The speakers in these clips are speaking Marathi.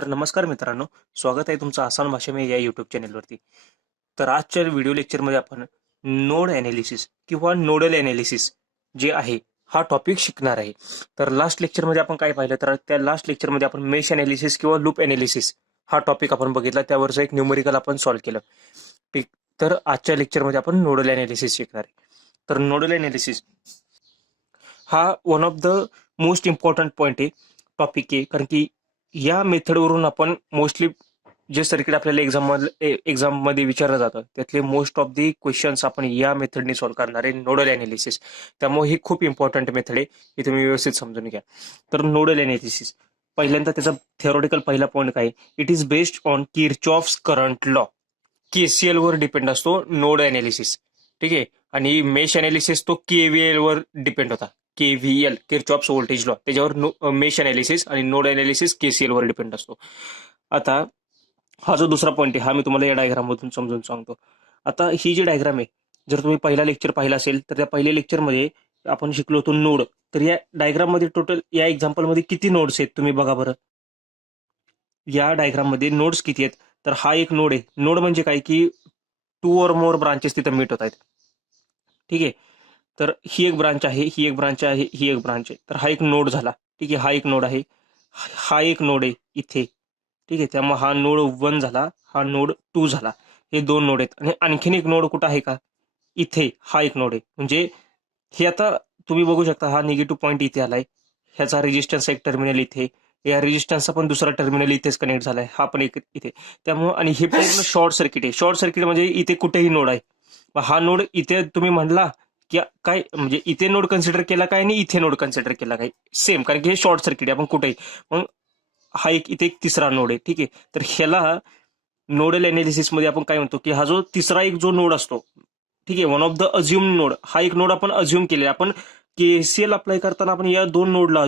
तर नमस्कार मित्रांनो, स्वागत आहे तुमचं आसान भाषा या यूट्यूब चॅनेलवरती. तर आजच्या व्हिडिओ लेक्चरमध्ये आपण नोड ॲनालिसिस किंवा नोडल ॲनालिसिस जे आहे हा टॉपिक शिकणार आहे. तर लास्ट लेक्चरमध्ये आपण काय पाहिलं, तर त्या लास्ट लेक्चरमध्ये आपण मेश ॲनालिसिस किंवा लूप ॲनालिसिस हा टॉपिक आपण बघितला, त्यावरचं एक न्यूमेरिकल आपण सॉल्व्ह केलं. ठीक. तर आजच्या लेक्चरमध्ये आपण नोडल ॲनालिसिस शिकणार आहे. तर नोडल ॲनालिसिस हा one of the most important point आहे, टॉपिक आहे, कारण की या मेथडवरून आपण मोस्टली जे सर्किट आपल्याला एक्झाममध्ये विचारलं जातं त्यातले मोस्ट ऑफ दी क्वेश्चन्स आपण या मेथडने सॉल्व्ह करणार आहे, नोडल ॲनालिसिस. त्यामुळे ही खूप इम्पॉर्टंट मेथड आहे, ही तुम्ही व्यवस्थित समजून घ्या. तर नोडल ॲनालिसिस पहिल्यांदा त्याचा थिअरॉटिकल पहिला पॉईंट काय, it is based on Kirchhoff's current law. KCL वर डिपेंड असतो नोड ॲनालिसिस. ठीक आहे. आणि मेश ॲनालिसिस तो KVL वर डिपेंड होता. KVL किरचॉफ्स व्होल्टेज लॉ, त्याच्यावर मेश ॲनालिसिस आणि नोड ॲनालिसिस KCL वर डिपेंड असतो. आता हा जो दुसरा पॉईंट आहे हा मी तुम्हाला या डायग्राम मधून समजून सांगतो. आता ही जी डायग्राम आहे, जर तुम्ही पहिला लेक्चर पाहिला असेल तर त्या पहिल्या लेक्चरमध्ये आपण शिकलो होतो नोड. तर या डायग्राम मध्ये टोटल या एक्झाम्पल मध्ये किती नोड्स आहेत तुम्ही बघा बरं. या डायग्राम मध्ये नोड्स किती आहेत, तर हा एक नोड आहे. नोड म्हणजे काय की 2 or more ब्रांचेस तिथं मीट होत आहेत. ठीक आहे. तर ही एक ब्रांच आहे, ही एक ब्रांच आहे, ही एक ब्रांच आहे. तर हा एक नोड झाला. ठीक आहे. हा एक नोड आहे, हा एक नोड आहे इथे. ठीक आहे. त्यामुळे हा नोड 1 झाला, हा नोड 2 झाला. हे दोन नोड आहेत. आणि आणखीन एक नोड कुठं आहे का, इथे हा एक नोड आहे. म्हणजे हे आता तुम्ही बघू शकता, हा निगेटिव्ह पॉईंट इथे आलाय, ह्याचा रेजिस्टन्स एक टर्मिनल इथे, या रेजिस्टन्सचा पण दुसरा टर्मिनल इथेच कनेक्ट झालाय, हा पण एक इथे. त्यामुळे आणि हे पूर्ण शॉर्ट सर्किट आहे. शॉर्ट सर्किट म्हणजे इथे कुठेही नोड आहे. हा नोड इथे तुम्ही म्हणला की काय, म्हणजे इथे नोड कन्सिडर केला काय आणि इथे नोड कन्सिडर केला काय, सेम, कारण की हे शॉर्ट सर्किट आहे. आपण कुठेही मग हा इथे एक तिसरा नोड आहे. ठीक आहे. तर ह्याला नोडल एनालिसिस मध्ये आपण काय म्हणतो की हा जो तिसरा एक जो नोड असतो, ठीक आहे, one of the assume node, हा एक नोड आपण अज्युम केले. आपण KCL अप्लाय करताना आपण या दोन नोडला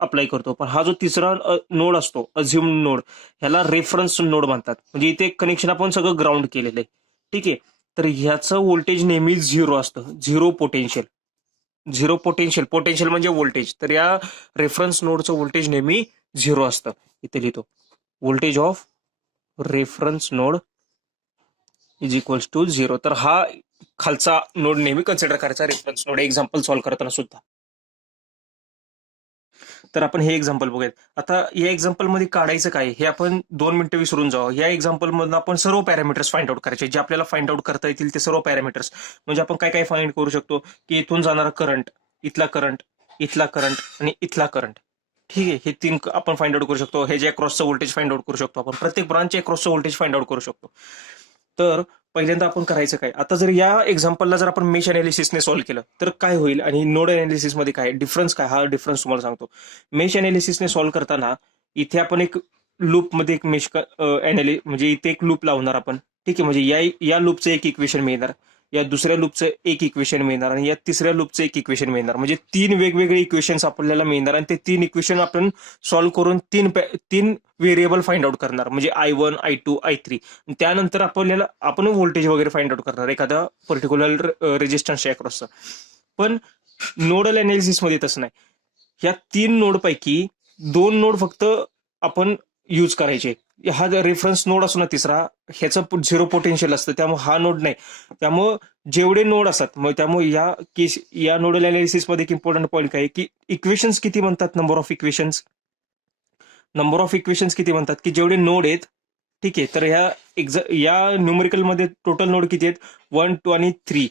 अप्लाय करतो, पण हा जो तिसरा नोड असतो अज्युम नोड, ह्याला रेफरन्स नोड म्हणतात. म्हणजे इथे एक कनेक्शन आपण सगळं ग्राउंड केलेलं आहे. ठीक आहे. तर ह्याचं व्होल्टेज नेहमी झिरो असतं, zero potential. Zero potential, potential म्हणजे व्होल्टेज. तर या रेफरन्स नोडचं व्होल्टेज नेहमी झिरो असतं. इथे लिहितो, voltage of reference node is equals to zero. तर हा खालचा नोड नेहमी कन्सिडर करायचा रेफरन्स नोड, एक्झाम्पल सॉल्व्ह करताना सुद्धा. तर आपण हे एक्झाम्पल बघूयात. आता या एक्झाम्पल मध्ये काढायचं काय हे आपण 2 मिनिटं विसरून जाऊ. या एक्झाम्पल मधून आपण सर्व पॅरामीटर्स फाइंड आउट करायचे, जे आपल्याला फाइंड आउट करता येतील ते सर्व पॅरामीटर्स. म्हणजे आपण काय काय फाइंड करू शकतो की इथून जाणारा करंट, इथला करंट, इथला करंट आणि इथला करंट. ठीक आहे. हे 3 आपण फाइंड आउट करू शकतो. हे जे अक्रॉसचं व्होल्टेज फाइंड आउट करू शकतो आपण. प्रत्येक ब्रांचचे अक्रॉसचं व्होल्टेज फाइंड आउट करू शकतो. तर पहिल्यांदा आपण करायचं काय, आता जर या एक्झाम्पलला जर आपण मेश अनालिसिसने सॉल्व्ह केलं तर काय होईल आणि नोड अनालिसिस मध्ये काय डिफरन्स, काय हा डिफरन्स तुम्हाला सांगतो. मेश अनालिसिसने सॉल्व्ह करताना इथे आपण एक लूप मध्ये एक मेश म्हणजे इथे एक लूप लावणार आपण. ठीक आहे. म्हणजे या लूपचं एक इक्वेशन मिळणार, या दुसऱ्या लूपचं एक इक्वेशन मिळणार आणि या तिसऱ्या लूपचं एक इक्वेशन मिळणार. म्हणजे 3 वेगवेगळे इक्वेशन्स आपल्याला मिळणार आणि ते 3 इक्वेशन आपण सॉल्व्ह करून तीन व्हेरिएबल फाइंड आउट करणार. म्हणजे I1, I2, I3. त्यानंतर आपण व्होल्टेज वगैरे फाइंड आउट करणार एखाद्या पर्टिक्युलर रेजिस्टन्सच्या अक्रॉसचा. पण नोडल अनालिसिस मध्ये तसं नाही. या 3 नोड पैकी 2 नोड फक्त आपण यूज करायचे. हा रेफरन्स नोड असतो ना तिसरा, ह्याचं झिरो पोटेन्शियल असतं, त्यामुळे हा नोड नाही. त्यामुळं जेवढे नोड असतात, मग त्यामुळे या नोडल अनालिसिस मध्ये एक इम्पॉर्टंट पॉईंट काय की इक्वेशन्स किती म्हणतात, number of equations. Number of equations किती म्हणतात की जेवढे नोड आहेत. ठीक आहे. तर या न्यूमेरिकल मध्ये टोटल नोड किती आहेत, 1, 2 आणि 3.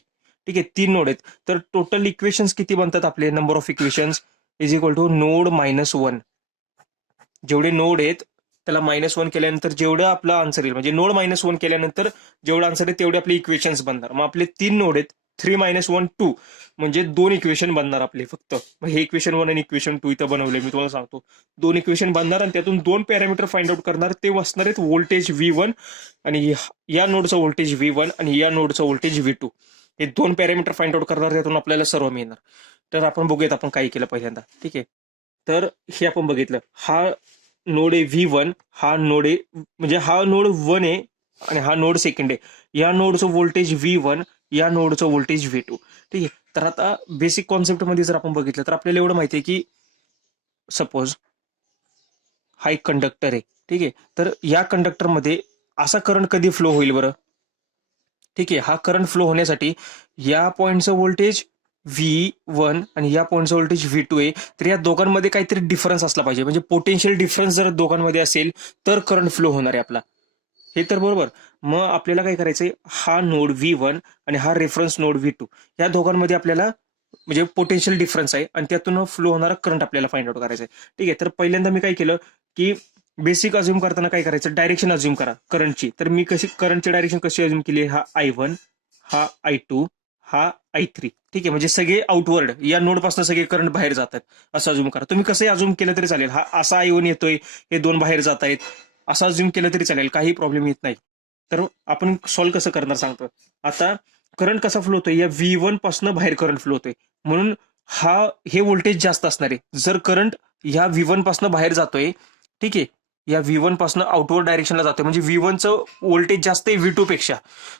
ठीक आहे. 3 नोड आहेत. तर टोटल इक्वेशन्स किती बनतात आपले, number of equations is equal to node -1. जेवढे नोड आहेत त्याला -1 केल्यानंतर जेवढं आपला आन्सर येईल, म्हणजे नोड -1 केल्यानंतर जेवढं आन्सर आहे तेवढे आपले इक्वेशन्स बनणार. मग आपले 3 नोड आहेत, 3 - 1 2, म्हणजे 2 इक्वेशन बनणार आपले फक्त. मग हे इक्वेशन 1 आणि इक्वेशन 2 इथं बनवले मी तुम्हाला सांगतो. 2 इक्वेशन बनणार आणि त्यातून 2 पॅरामीटर फाइंड आउट करणार. ते असणार आहेत व्होल्टेज V1 आणि या नोडचं व्होल्टेज V1 आणि या नोडचं व्होल्टेज V2. हे 2 पॅरामीटर फाइंड आउट करणार, त्यातून आपल्याला सर्व मिळणार. तर आपण बघूयात आपण काय केलं पहिल्यांदा. ठीक आहे. तर हे आपण बघितलं, हा नोड आहे V1, हा नोड आहे, म्हणजे हा नोड 1 आहे आणि हा नोड सेकंड आहे. या नोडचं व्होल्टेज V1, या नोडचं व्होल्टेज V2. ठीक आहे. तर आता बेसिक कॉन्सेप्ट मध्ये जर आपण बघितलं तर आपल्याला एवढं माहिती आहे की सपोज हा एक कंडक्टर आहे, ठीक आहे. तर या कंडक्टरमध्ये असा करंट कधी फ्लो होईल बरं? ठीक आहे, हा करंट फ्लो होण्यासाठी या पॉईंटचं व्होल्टेज V1 आणि या पॉईंटचं व्होल्टेज V2 आहे. तर या दोघांमध्ये काहीतरी डिफरन्स असला पाहिजे, म्हणजे पोटेन्शियल डिफरन्स जर दोघांमध्ये असेल तर करंट फ्लो होणार आहे आपला. हे तर बरोबर. मग आपल्याला काय करायचंय, हा नोड V1 आणि हा रेफरन्स नोड V2 या दोघांमध्ये आपल्याला म्हणजे पोटेन्शियल डिफरन्स आहे आणि त्यातून फ्लो होणारा करंट आपल्याला फाइंड आउट करायचा आहे. ठीक आहे, तर पहिल्यांदा मी काय केलं की बेसिक अज्युम करताना काय करायचं, डायरेक्शन अज्युम करा करंटची. तर मी कशी करंटची डायरेक्शन कशी अज्युम केली, हा I1, हा I2, हा I3. ठीक आहे, म्हणजे सगळे आउटवर्ड या नोडपासून सगळे करंट बाहेर जातात असं अज्युम करा. तुम्ही कसंही अज्युम केलं तरी चालेल. हा असा I1 येतोय, हे दोन बाहेर जात आहेत, असं अज्युम केलं तरी चालेल, काही प्रॉब्लेम येत नाही. तर आपण सॉल्व्ह कसं करणार सांगतो. आता करंट कसा फ्लो होतोय, या V1 पासून बाहेर करंट फ्लो होतोय, म्हणून हे व्होल्टेज जास्त असणार आहे. जर करंट ह्या V1 पासून बाहेर जातोय, ठीक आहे, या V1 पासून आउटवर्ड डायरेक्शनला जातोय, म्हणजे V1चं व्होल्टेज जास्त आहे V2 पेक्षा,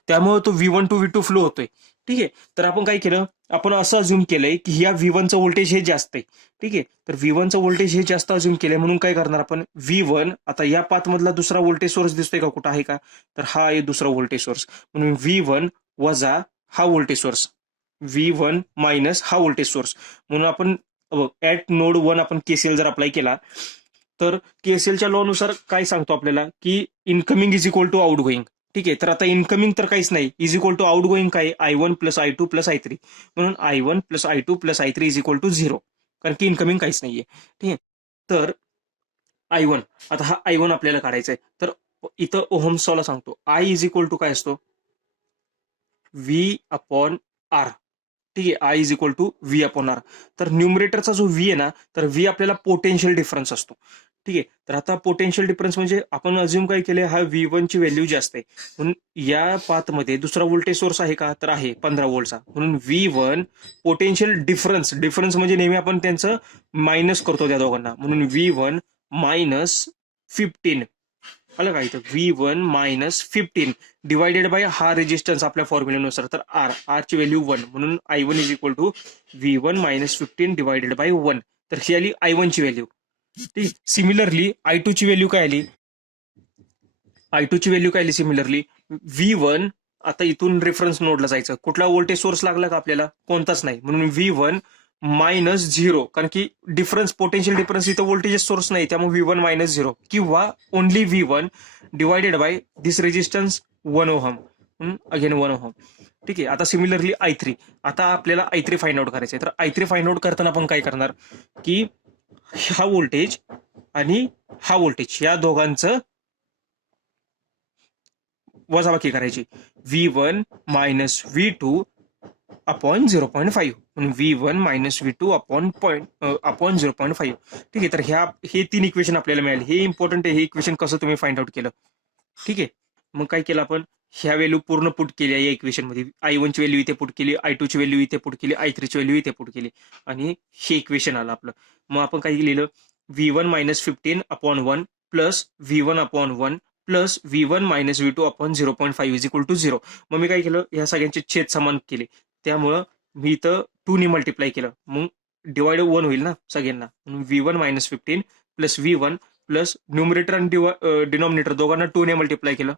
त्यामुळे तो V1 टू V2 फ्लो होतोय. ठीक आहे, तर आपण काय केलं, आपण असं अज्युम केलंय की या V1चं व्होल्टेज हे जास्त आहे. ठीक आहे, तर V1चं व्होल्टेज हे जास्त अज्युम केलंय, म्हणून काय करणार आपण, V1 आता या पाथ मधला दुसरा व्होल्टेज सोर्स दिसतोय का, कुठं आहे का, तर हा आहे दुसरा व्होल्टेज सोर्स, म्हणून V1 वजा हा व्होल्टेज सोर्स, V1 मायनस हा व्होल्टेज सोर्स, म्हणून आपण ऍट नोड 1 आपण केसीएल जर अप्लाय केला तर केसीएलच्या लॉ नुसार काय सांगतो आपल्याला की incoming is equal to outgoing. ठीक आहे, तर आता इनकमिंग तर काहीच नाही, is equal to outgoing काय, I1 plus I2 plus I3, म्हणून I1 plus I2 plus I3 is equal to 0, कारण की इनकमिंग काहीच नाहीये. ठीक आहे, तर I1, आता हा I1 आपल्याला काढायचा आहे, तर इथं ओहम्स लॉ सांगतो I इज इक्वल टू काय असतो, V अपॉन R. ठीक आहे, I is equal to V upon R. तर न्यूमरेटरचा जो V आहे ना, तर V आपल्याला पोटेन्शियल डिफरन्स असतो. ठीक आहे, तर आता पोटेन्शियल डिफरन्स म्हणजे आपण अज्युम काय केले, हा V1 ची व्हॅल्यू जास्त आहे, म्हणून या पाथमध्ये दुसरा व्होल्टेज सोर्स आहे का, तर आहे 15 व्होल्टचा, म्हणून V1 पोटेन्शियल डिफरन्स, डिफरन्स म्हणजे नेहमी आपण त्यांचं मायनस करतो त्या दोघांना, म्हणून V1 मायनस 15, आलं का इथं, V1 मायनस 15 डिवायडेड बाय हा रेजिस्टन्स आपल्या फॉर्म्युलेनुसार, तर R ची व्हॅल्यू 1, म्हणून I1 is equal to V1 minus 15 divided by 1. तर ही आली I1 ची व्हॅल्यू. ठीक, सिमिलरली I2 ची व्हॅल्यू काय आली, I2 ची व्हॅल्यू काय आली सिमिलरली, V1, आता इथून रेफरन्स नोडला जायचं, कुठला व्होल्टेज सोर्स लागला का आपल्याला, कोणताच नाही, म्हणून V1 मायनस 0, कारण की डिफरन्स पोटेन्शियल डिफरन्स इथं व्होल्टेज सोर्स नाही, त्यामुळे V1 मायनस 0 किंवा only V1 divided by this resistance 1 ohm, again 1 ohm. ठीक आहे, आता सिमिलरली I3, आता आपल्याला I3 फाइंड आउट करायचं आहे, तर I3 फाइंड आउट करताना आपण काय करणार की हा व्होल्टेज आणि हा व्होल्टेज या दोघांचं वजाबाकी करायची, V1 मायनस V2 अपॉन 0.5, म्हणून V1 मायनस V2 अपॉन 0.5. ठीक आहे, तर हे 3 इक्वेशन आपल्याला मिळाले, हे इम्पॉर्टंट आहे, हे इक्वेशन कसं तुम्ही फाइंड आउट केलं. ठीक आहे, मग काय केलं आपण, ह्या व्हॅल्यू पूर्ण पुट केल्या या इक्वेशन मध्ये, I1 ची व्हॅल्यू इथे पुट केली, I2 ची व्हॅल्यू इथे पुट केली, I3 ची व्हॅल्यू इथे पुट केली, आणि हे इक्वेशन आलं आपलं. मग आपण काय लिहिलं, V1 minus 15 upon 1 plus V1 upon 1 plus V1 minus V2 upon 0.5 is equal to 0. मग मी काय केलं, ह्या सगळ्यांचे छेद समान केले, त्यामुळं मी इथं 2 ने मल्टिप्लाय केलं, मग डिवाइड 1 होईल ना सगळ्यांना, म्हणून V1 minus 15 plus V1 plus numerator आणि डिनॉमिनेटर दोघांना 2 ने मल्टिप्लाय केलं,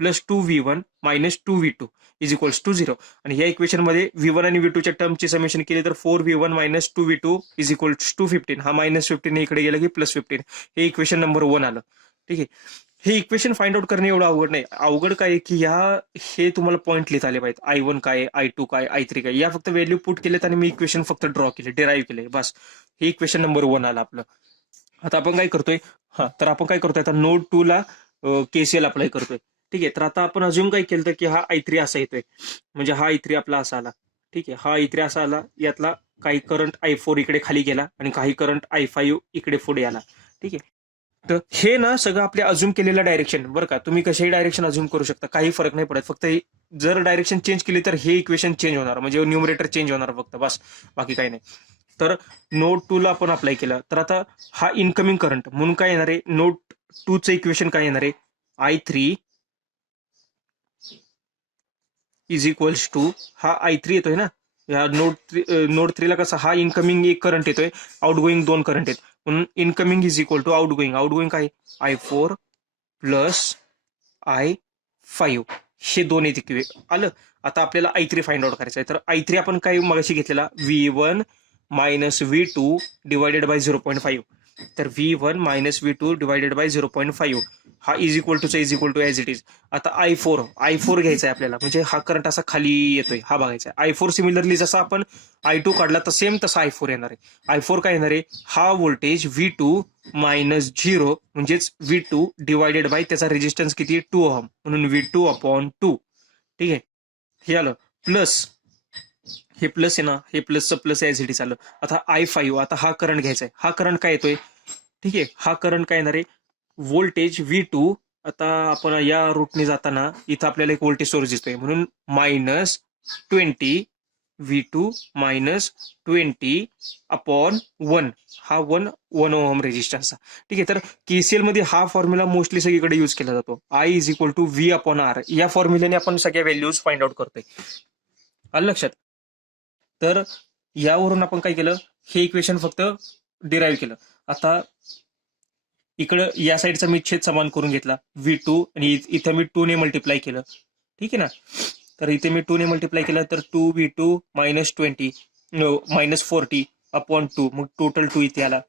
plus 2V1 minus 2V2 is equals to 0. आणि या इक्वेशन मध्ये V1 आणि V2 च्या टर्मची समेशन केली तर 4V1 minus 2V2 is equals to 15. हा मायनस 15 इकडे गेलं की प्लस 15, हे इक्वेशन नंबर 1 आलं. ठीक आहे, हे इक्वेशन फाइंड आउट करणे एवढं अवघड नाही. अवघड काय की हे तुम्हाला पॉईंट लिहिता आले पाहिजेत, I1 काय, I2 काय, I3 काय, या फक्त व्हॅल्यू पुट केलेत आणि मी इक्वेशन फक्त ड्रॉ केले, डेराईव्ह केले, बस. हे इक्वेशन नंबर 1 आलं आपलं. आता आपण काय करतोय, तर आपण काय करतोय, आता नोड 2 ला केसीएल अप्लाय करतोय. ठीक आहे, तर आता आपण अजून काय केलं तर की हा I3 असा येतोय, म्हणजे हा I3 आपला असा आला. ठीक आहे, हा I3 असा आला, यातला काही करंट I4 इकडे खाली गेला आणि काही करंट I5 इकडे पुढे आला. ठीक आहे, तर हे ना सगळं आपल्या अज्युम केलेलं डायरेक्शन बरं का, तुम्ही कशाही डायरेक्शन अज्युम करू शकता, काही फरक नाही पडत, फक्त जर डायरेक्शन चेंज केली तर हे इक्वेशन चेंज होणार, म्हणजे न्यूमरेटर चेंज होणार फक्त, बस, बाकी काही नाही. तर नोड 2 ला आपण अप्लाय केलं, तर आता हा इनकमिंग करंट म्हणून काय येणार आहे, नोड 2 चं इक्वेशन काय येणार आहे, I3 इज इक्वल्स टू, हा I3 येतोय ना, या नोड 3 ला कसा हा इनकमिंग एक करंट येतोय, आउटगोईंग 2 करंट आहेत, म्हणून incoming is equal to outgoing. Outgoing काय I4 प्लस I5 हे दोन येते आलं. आता आपल्याला I3 फाइंड आउट करायचं आहे. तर I3 आपण काय मगाशी घेतलेला V1 minus V2 divided by 0.5. तर V1 minus V2 divided by 0.5 हा is equal to as it is. आता I4 घ्यायचा आहे आपल्याला, म्हणजे हा करंट असा खाली येतोय हा बघायचा आहे. I4 सिमिलरली जसा आपण I2 काढला तर सेम तसा I4 येणार आहे. I4 काय येणार आहे, हा व्होल्टेज V2 मायनस 0 म्हणजेच V2 डिवायडेड बाय त्याचा रेजिस्टन्स किती 2 ओहम म्हणून V2 अपॉन 2. ठीक आहे, हे आलं. प्लस हे प्लस आहे ना, हे प्लसचं प्लस ॲज इट इज आलं. आता I5 आता हा करंट घ्यायचा आहे. हा करंट काय येतोय, ठीक आहे, हा करंट काय येणार आहे व्होल्टेज V2. आता आपण या रूटने जाताना इथं आपल्याला एक व्होल्टेज सोर्स दिसतोय म्हणून -20 V2 -20 अपॉन 1 हा 1 ओहम रेजिस्टन्सचा. ठीक आहे, तर KCL मध्ये हा फॉर्म्युला मोस्टली सगळीकडे यूज केला जातो. I is equal to V upon R या फॉर्म्युल्याने आपण सगळ्या व्हॅल्यूज फाइंड आउट करतोय. आलं लक्षात. तर यावरून आपण काय केलं, हे इक्वेशन फक्त डिराईव्ह केलं. आता इकडं या साईडचा मी छेद समान करून घेतला V2 आणि इथं मी 2 ने मल्टिप्लाय केलं. ठीक आहे ना, तर इथे मी 2 ने मल्टिप्लाय केलं तर 2V2 -40 अपॉन 2 मग टोटल 2 इथे आला.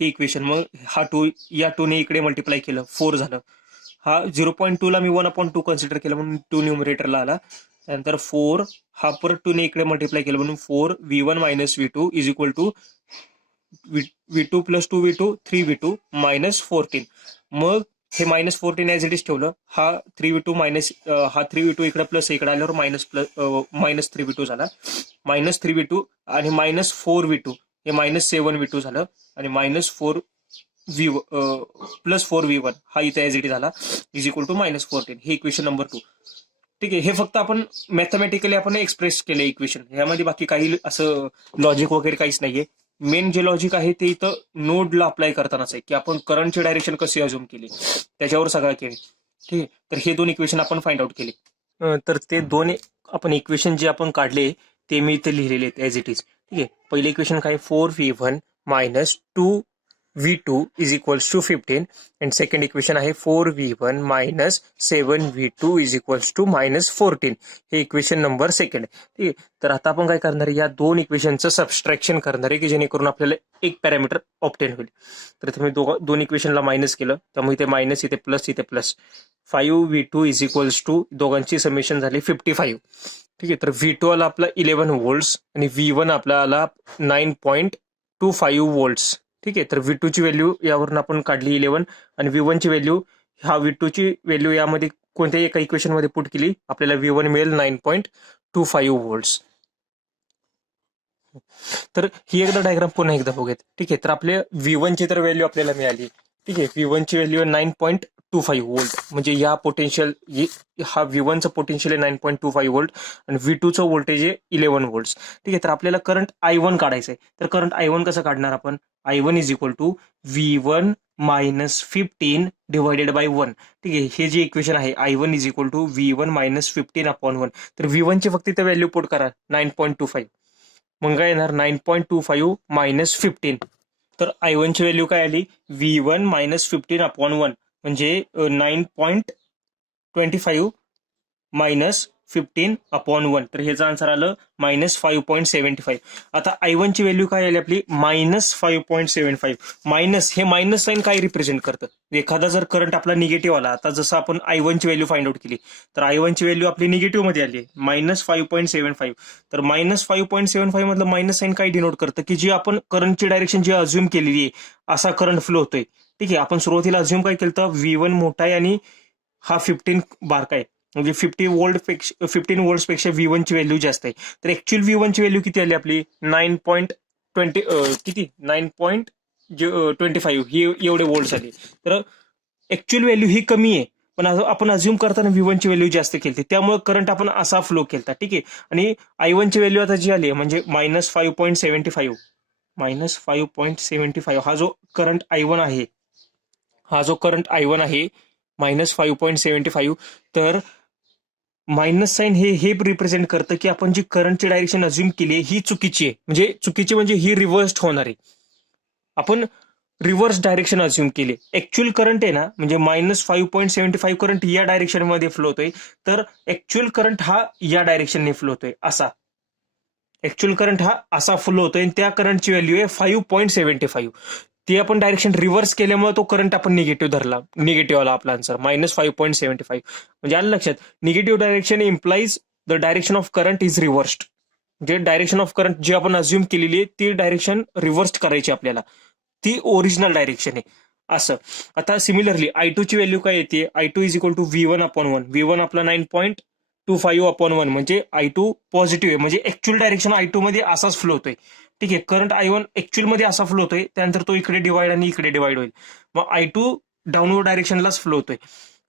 हे इक्वेशन मग हा 2 या 2 ने इकडे मल्टिप्लाय केलं 4 झालं. हा 0.2 ला मी 1/2 कन्सिडर केलं म्हणून 2 न्यूमरेटरला आला. त्यानंतर 4 हा परत 2 ने इकडे मल्टिप्लाय केलं म्हणून 4 V1 minus V2 is equal to V2 plus 2V2 3V2 -14. मग हे -14 ॲज इट इज ठेवलं. हा 3V2 मायनस हा 3V2 इकडे प्लस इकडे आल्यावर मायनस 3V2 झाला. -3V2 आणि -4V2 हे -7V2 झालं आणि -4 प्लस 4V1 हा इथे ॲज इट इज झाला इज इक्वल टू -14. हे इक्वेशन नंबर 2. ठीक आहे, हे फक्त आपण मॅथमॅटिकली आपण एक्सप्रेस केले इक्वेशन. ह्यामध्ये बाकी काही असं लॉजिक वगैरे काहीच नाहीये. मेन जे लॉजिक आहे ते इथं नोडला अप्लाय करतानाच आहे की आपण करंटची डायरेक्शन कशी अज्युम केली त्याच्यावर सगळं केले. ठीक आहे, तर हे दोन इक्वेशन आपण फाइंड आउट केले. तर ते दोन आपण इक्वेशन जे आपण काढले ते मी इथे लिहिलेले आहेत ॲज इट इज. ठीक आहे, पहिले इक्वेशन काय 4V1 minus 2V2 is equals to 15 and second equation आहे 4V1 minus 7V2 is equals to -14. हे इक्वेशन नंबर सेकंड. ठीक आहे, तर आता आपण काय करणार आहे, या दोन इक्वेशनचं सबस्ट्रॅक्शन करणार आहे की जेणेकरून आपल्याला एक पॅरामीटर ऑब्टेन होईल. तर इथे मी दोन इक्वेशनला मायनस केलं त्यामुळे इथे मायनस इथे plus 5V2 is equals to दोघांची समेशन झाली 55. ठीक आहे, तर V2 आला आपला 11 व्होल्ट्स आणि V1 आपला आला 9.25 व्होल्ट्स. ठीक आहे, तर V2 ची व्हॅल्यू यावरून आपण काढली 11 आणि V1 ची व्हॅल्यू हा V2 ची व्हॅल्यू यामध्ये कोणत्याही एका इक्वेशन मध्ये पुट केली आपल्याला V1 मिळेल 9.25 व्होल्ट्स. तर ही एकदा डायग्राम पुन्हा एकदा बघूयात. ठीक आहे, तर आपल्या V1 ची तर व्हॅल्यू आपल्याला मिळाली. ठीक आहे, V1 ची व्हॅल्यू 9.25 व्होल्ट म्हणजे या पोटेन्शियल हा V1 चं पोटेन्शियल आहे 9.25 व्होल्ट आणि V2 चं व्होल्टेज आहे 11 व्होल्ट्स. ठीक आहे, तर आपल्याला करंट I1 काढायचं आहे. तर करंट I1 कसं काढणार आपण, I1 is equal to V1 minus 15 divided by 1. ठीक आहे, हे जे इक्वेशन आहे I1 is equal to V1 minus 15 upon 1. तर V1 ची फक्त इथे व्हॅल्यू पुट करा 9.25. मग काय येणार 9.25 मायनस 15. तर I1 ची व्हॅल्यू काय आली V1 मायनस 15 अपॉन 1 म्हणजे 9.25 मायनस 15 अपॉन 1. तर ह्याचं आन्सर आलं -5.75. आता I1 ची व्हॅल्यू काय आली आपली -5.75. मायनस हे मायनस साईन काय रिप्रेझेंट करतं, एखादा जर करंट आपला निगेटिव्ह आला, आता जसं आपण I1 ची व्हॅल्यू फाइंड आउट केली तर I1 ची व्हॅल्यू आपली निगेटिव्ह मध्ये आली -5.75. तर -5.75 मधलं मायनस साईन काय डिनोट करतं की जी आपण करंटची डायरेक्शन जी अज्युम केलेली आहे असा करंट फ्लो होतोय. ठीक आहे, आपण सुरुवातीला अज्युम काय केलं तर V1 मोठा आहे आणि हा 15 बारका आहे म्हणजे 15 व्होल्ट्स पेक्षा V1 ची व्हॅल्यू जास्त आहे. तर ऍक्च्युअल V1 ची व्हॅल्यू किती आली आपली 9.20 किती 9.25 ही एवढे व्होल्ट्स आले. तर ऍक्च्युअल व्हॅल्यू ही कमी आहे पण आपण अज्युम करताना V1 ची व्हॅल्यू जास्त केली त्यामुळे करंट आपण असा फ्लो केला. ठीक आहे, आणि I1 ची व्हॅल्यू आता जी आली म्हणजे -5.75 हा जो करंट I1 आहे -5.75. तर मायनस साईन हे रिप्रेझेंट करतं की आपण जी करंटची डायरेक्शन अज्युम केली ही चुकीची आहे, म्हणजे ही रिव्हर्स्ड होणार आहे. आपण रिव्हर्स डायरेक्शन अज्युम केले. ऍक्च्युअल करंट आहे ना, म्हणजे -5.75 करंट या डायरेक्शन मध्ये फ्लो होतोय, तर ऍक्च्युअल करंट हा या डायरेक्शनने फ्लो होतोय. ऍक्च्युअल करंट हा असा फ्लो होतोय आणि त्या करंटची व्हॅल्यू आहे 5.75. ते आपण डायरेक्शन रिव्हर्स केल्यामुळे तो करंट आपण निगेटिव्ह धरला, निगेटिव्ह आला आपला आन्सर -5.75. म्हणजे आलं लक्षात, negative direction implies the direction of current is रिव्हर्स्ड. जे डायरेक्शन ऑफ करंट जी आपण अज्युम केलेली आहे ती डायरेक्शन रिव्हर्स करायची आपल्याला, ती ओरिजिनल डायरेक्शन आहे असं. आता सिमिलरली I2 ची व्हॅल्यू काय येते, I2 is equal to V1/1. V1 आपला 9.25/1, म्हणजे I2 पॉझिटिव्ह आहे, म्हणजे ऍक्च्युअल डायरेक्शन I2 मध्ये असाच फ्लो होतोय. ठीक आहे, करंट I1 ऍक्च्युअल मध्ये असा फ्लो होतोय, त्यानंतर तो इकडे डिवाइड आणि इकडे डिवाइड होईल, मग I2 डाऊनवर्ड डायरेक्शनलाच फ्लो होतोय.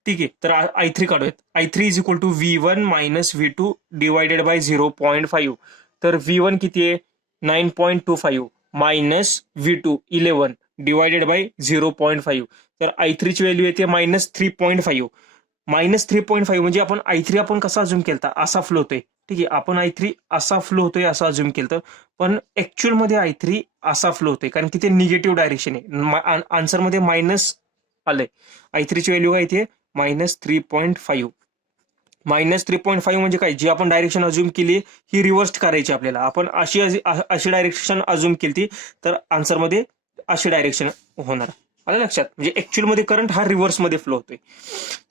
ठीक आहे, तर I3 काढूयात. I3 is equal to V1 - V2 divided by 0.5. तर V1 किती आहे, 9.25 मायनस V2 11 डिवायडेड बाय 0.5. तर I3 ची व्हॅल्यू येते -3.5. -3.5 म्हणजे आपण I3 आपण कसा अज्युम केलता, असा फ्लो होतोय. ठीक आहे, आपण I3 असा फ्लो होतोय असं अज्युम केलं, पण ऍक्च्युअल मध्ये I3 असा फ्लो होतोय, कारण की ते निगेटिव्ह डायरेक्शन आहे. आन्सर मध्ये मायनस आलंय. I3 ची व्हॅल्यू काय येते, -3.5. -3.5 म्हणजे काय, जी आपण डायरेक्शन अज्युम केली ही रिव्हर्स करायची आपल्याला. आपण अशी डायरेक्शन अज्युम केली तर आन्सर मध्ये अशी डायरेक्शन होणार. आलं लक्षात, म्हणजे ऍक्च्युअल मध्ये करंट हा रिव्हर्स मध्ये फ्लो होतोय.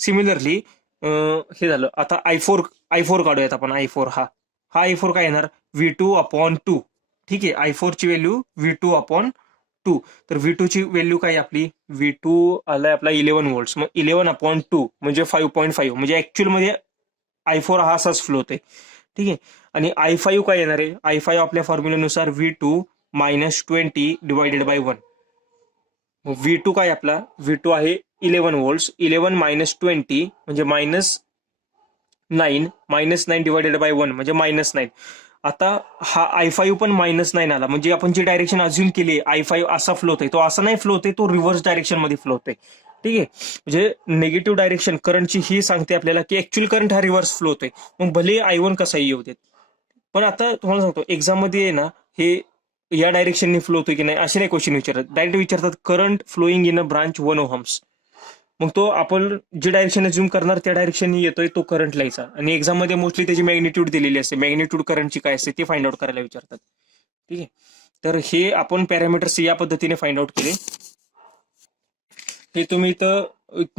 सिमिलरली हे झालं. आता I4 काढूयात आपण. I4 काय येणार, V2/2. ठीक आहे, I4 ची व्हॅल्यू V2/2. तर V2 ची व्हॅल्यू काय आपली, V2 आलाय आपला 11 व्होल्ट, मग 11/2 म्हणजे 5.5, म्हणजे ऍक्च्युअल मध्ये I4 हा असाच फ्लो होतोय. ठीक आहे, आणि I5 काय येणार आहे, I5 आपल्या फॉर्म्युल्यानुसार V2 - 20 डिवायडेड बाय 1. V2 काय आपला, V2 आहे 11 व्होल्ट, 11 - 20 म्हणजे -9 डिवायडेड बाय 1 म्हणजे -9. आता हा I5 पण -9 आला, म्हणजे आपण जी डायरेक्शन अज्युम केली I5 असा फ्लो होतोय, तो असा नाही फ्लो होतोय, तो रिव्हर्स डायरेक्शन मध्ये फ्लो होतोय. ठीक आहे, म्हणजे निगेटिव्ह डायरेक्शन करंटची ही सांगते आपल्याला की ऍक्च्युअल करंट हा रिव्हर्स फ्लो होतोय, मग भले I1 कसाही येऊ देत. पण आता तुम्हाला सांगतो, एक्झाम मध्ये आहे ना, हे या डायरेक्शनने फ्लो होतोय की नाही असे नाही क्वेश्चन विचारतात, डायरेक्ट विचारतात current flowing in a branch 1 ohms. मग तो आपण जी डायरेक्शन अज्युम करणार त्या डायरेक्शनने येतोय तो करंट लिहायचा, आणि एक्झाम मध्ये मोस्टली त्याची मॅग्निट्यूड दिलेली असते, मॅग्निट्यूड करंटची काय असते ते फाइंड आउट करायला विचारतात. ठीक आहे, तर हे आपण पॅरामीटर्स या पद्धतीने फाइंड आउट केले. हे तुम्ही इथं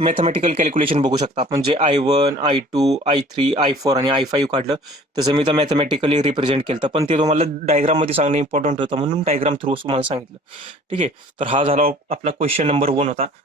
मॅथमॅटिकल कॅल्क्युलेशन बघू शकता. आपण जे I1, I2, I3, I4 आणि I5 काढलं, तसं मी तर मॅथमॅटिकली रिप्रेझेंट केलं, पण ते तुम्हाला डायग्राम मध्ये सांगणं इम्पॉर्टंट होतं, म्हणून डायग्राम थ्रू तुम्हाला सांगितलं. ठीक आहे, तर हा झाला आपला क्वेश्चन नंबर 1 होता.